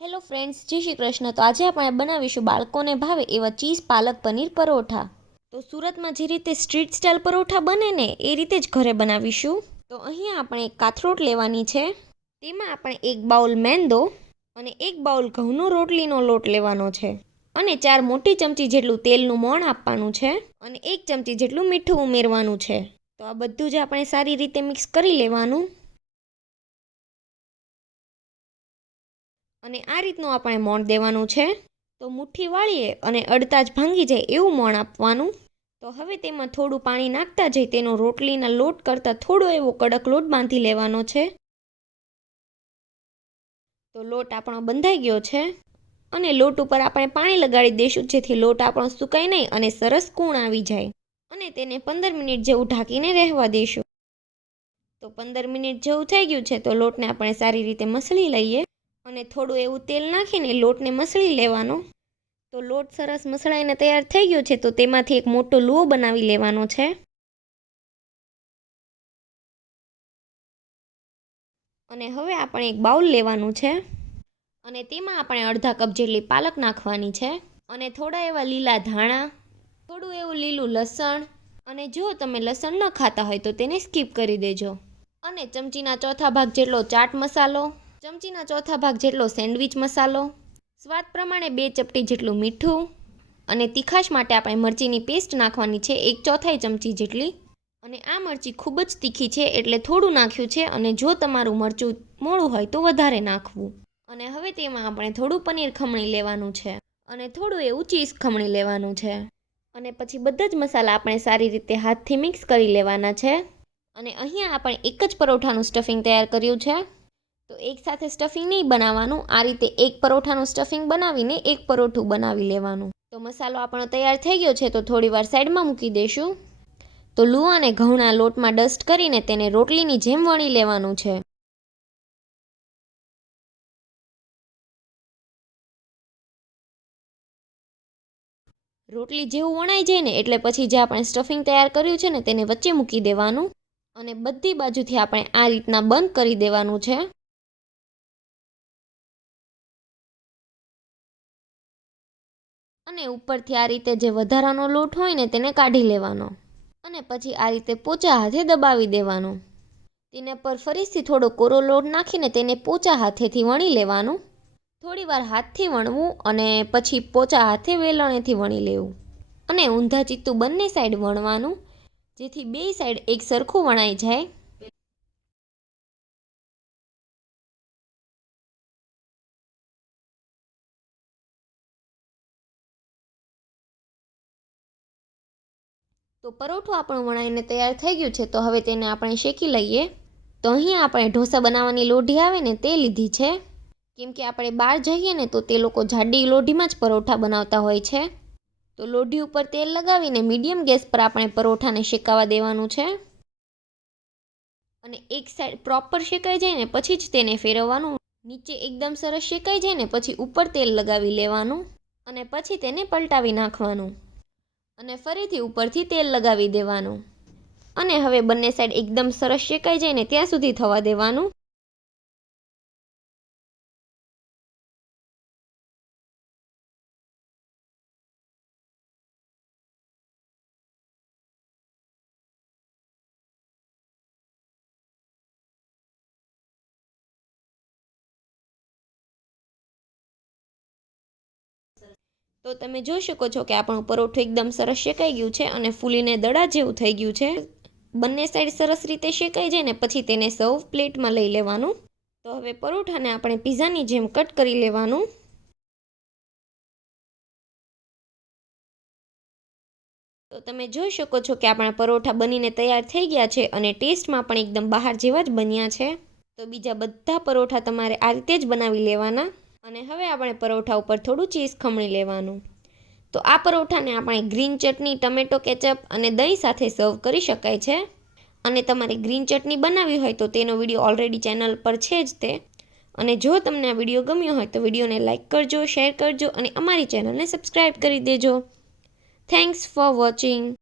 Hello friends, જય શ્રી કૃષ્ણ. તો આજે આપણે બનાવીશું બાળકોને ભાવે એવા ચીઝ પાલક પનીર પરોઠા. તો સુરતમાં જે રીતે સ્ટ્રીટ સ્ટાઇલ પરોઠા બને ને એ રીતે જ ઘરે બનાવીશું. તો અહીંયા આપણે એક કાથરોટ લેવાની છે. તેમાં આપણે એક બાઉલ મેંદો અને એક બાઉલ ઘઉંનો રોટલીનો લોટ લેવાનો છે અને 4 મોટી ચમચી જેટલું તેલનું મોણ આપવાનું છે અને 1 ચમચી જેટલું મીઠું ઉમેરવાનું છે. તો આ બધું જ આપણે સારી રીતે મિક્સ કરી લેવાનું અને આ રીતનું આપણે મોણ દેવાનું છે. તો મુઠ્ઠી વાળીએ અને અડતા જ ભાંગી જાય એવું મોણ આપવાનું. તો હવે તેમાં થોડું પાણી નાખતા જઈ તેનો રોટલીના લોટ કરતાં થોડો એવો કડક લોટ બાંધી લેવાનો છે. તો લોટ આપણો બંધાઈ ગયો છે અને લોટ ઉપર આપણે પાણી લગાડી દઈશું, જેથી લોટ આપણો સુકાય નહીં અને સરસ કૂણ આવી જાય. અને તેને 15 મિનિટ જેવું ઢાંકીને રહેવા દઈશું. તો 15 મિનિટ જેવું થઈ ગયું છે. તો લોટને આપણે સારી રીતે મસળી લઈએ અને થોડું એવું તેલ નાખીને લોટને મસળી લેવાનો. તો લોટ સરસ મસળાઈને તૈયાર થઈ ગયો છે. તો તેમાંથી એક મોટો લુઓ બનાવી લેવાનો છે અને હવે આપણે એક બાઉલ લેવાનું છે અને તેમાં આપણે અડધા કપ જેટલી પાલક નાખવાની છે અને થોડા એવા લીલા ધાણા, થોડું એવું લીલું લસણ, અને જો તમે લસણ ન ખાતા હોય તો તેને સ્કીપ કરી દેજો. અને ચમચીના ચોથા ભાગ જેટલો ચાટ મસાલો, ચમચીના ચોથા ભાગ જેટલો સેન્ડવિચ મસાલો, સ્વાદ પ્રમાણે 2 ચપટી જેટલું મીઠું અને તીખાશ માટે આપણે મરચીની પેસ્ટ નાખવાની છે 1/4 ચમચી જેટલી. અને આ મરચી ખૂબ જ તીખી છે એટલે થોડું નાખ્યું છે અને જો તમારું મરચું મોળું હોય તો વધારે નાખવું. અને હવે તેમાં આપણે થોડું પનીર ખમણી લેવાનું છે અને થોડું એવું ચીઝ ખમણી લેવાનું છે અને પછી બધા જ મસાલા આપણે સારી રીતે હાથથી મિક્સ કરી લેવાના છે. અને અહીંયા આપણે એક જ પરોઠાનું સ્ટફિંગ તૈયાર કર્યું છે. તો એક સાથે સ્ટફિંગ નહીં બનાવવાનું, આ રીતે એક પરોઠાનું સ્ટફિંગ બનાવીને એક પરોઠું બનાવી લેવાનું. તો મસાલો આપણો તૈયાર થઈ ગયો છે. તો થોડી વાર સાઈડમાં મૂકી દઈશું. તો લુઆ અને ઘઉંના લોટમાં ડસ્ટ કરીને તેને રોટલીની જેમ વણી લેવાનું છે. રોટલી જેવું વણાઈ જાય ને એટલે પછી જે આપણે સ્ટફિંગ તૈયાર કર્યું છે ને તેને વચ્ચે મૂકી દેવાનું અને બધી બાજુથી આપણે આ રીતના બંધ કરી દેવાનું છે. અને ઉપરથી આ રીતે જે વધારાનો લોટ હોય ને તેને કાઢી લેવાનો અને પછી આ રીતે પોચા હાથે દબાવી દેવાનું. તેના પર ફરીથી થોડો કોરો લોટ નાખીને તેને પોચા હાથેથી વણી લેવાનું. થોડી વાર હાથથી વણવું અને પછી પોચા હાથે વેલણેથી વણી લેવું અને ઊંધા ચીતું બંને સાઈડ વણવાનું, જેથી બે સાઈડ એક સરખું વણાઈ જાય. તો પરોઠું આપણું વણાઈને તૈયાર થઈ ગયું છે. તો હવે તેને આપણે શેકી લઈએ. તો અહીં આપણે ઢોસા બનાવવાની લોઢી આવે ને તે લીધી છે, કેમ કે આપણે બહાર જઈએ ને તો તે લોકો જાડી લોઢીમાં જ પરોઠા બનાવતા હોય છે. તો લોઢી ઉપર તેલ લગાવીને મીડિયમ ગેસ પર આપણે પરોઠાને શેકાવા દેવાનું છે અને એક સાઈડ પ્રોપર શેકાઈ જાય ને પછી જ તેને ફેરવવાનું. નીચે એકદમ સરસ શેકાઈ જાય ને પછી ઉપર તેલ લગાવી લેવાનું અને પછી તેને પલટાવી નાખવાનું અને ફરીથી ઉપરથી તેલ લગાવી દેવાનું અને હવે બંને સાઈડ એકદમ સરસ શેકાઈ જાય ને ત્યાં સુધી થવા દેવાનું. તો તમે જોઈ શકો છો કે આપણું પરોઠું એકદમ સરસ શેકાઈ ગયું છે અને ફૂલીને દડા જેવું થઈ ગયું છે. બંને સાઈડ સરસ રીતે શેકાઈ જાય ને પછી તેને સર્વ પ્લેટમાં લઈ લેવાનું. તો હવે પરોઠાને આપણે પિઝાની જેમ કટ કરી લેવાનું. તો તમે જોઈ શકો છો કે આપણા પરોઠા બનીને તૈયાર થઈ ગયા છે અને ટેસ્ટમાં પણ એકદમ બહાર જેવા જ બન્યા છે. તો બીજા બધા પરોઠા તમારે આ રીતે જ બનાવી લેવાના અને હવે આપણે પરોઠા ઉપર થોડું ચીઝ ખમણી લેવાનું. તો આ પરોઠાને આપણે ગ્રીન ચટણી, ટમેટો કેચઅપ અને દહીં સાથે સર્વ કરી શકાય છે. અને તમારે ગ્રીન ચટણી બનાવવી હોય તો તેનો વિડીયો ઓલરેડી ચેનલ પર છે જ તે. અને જો તમને આ વિડીયો ગમ્યો હોય તો વિડીયોને લાઇક કરજો, શેર કરજો અને અમારી ચેનલને સબસ્ક્રાઈબ કરી દેજો. Thanks for watching.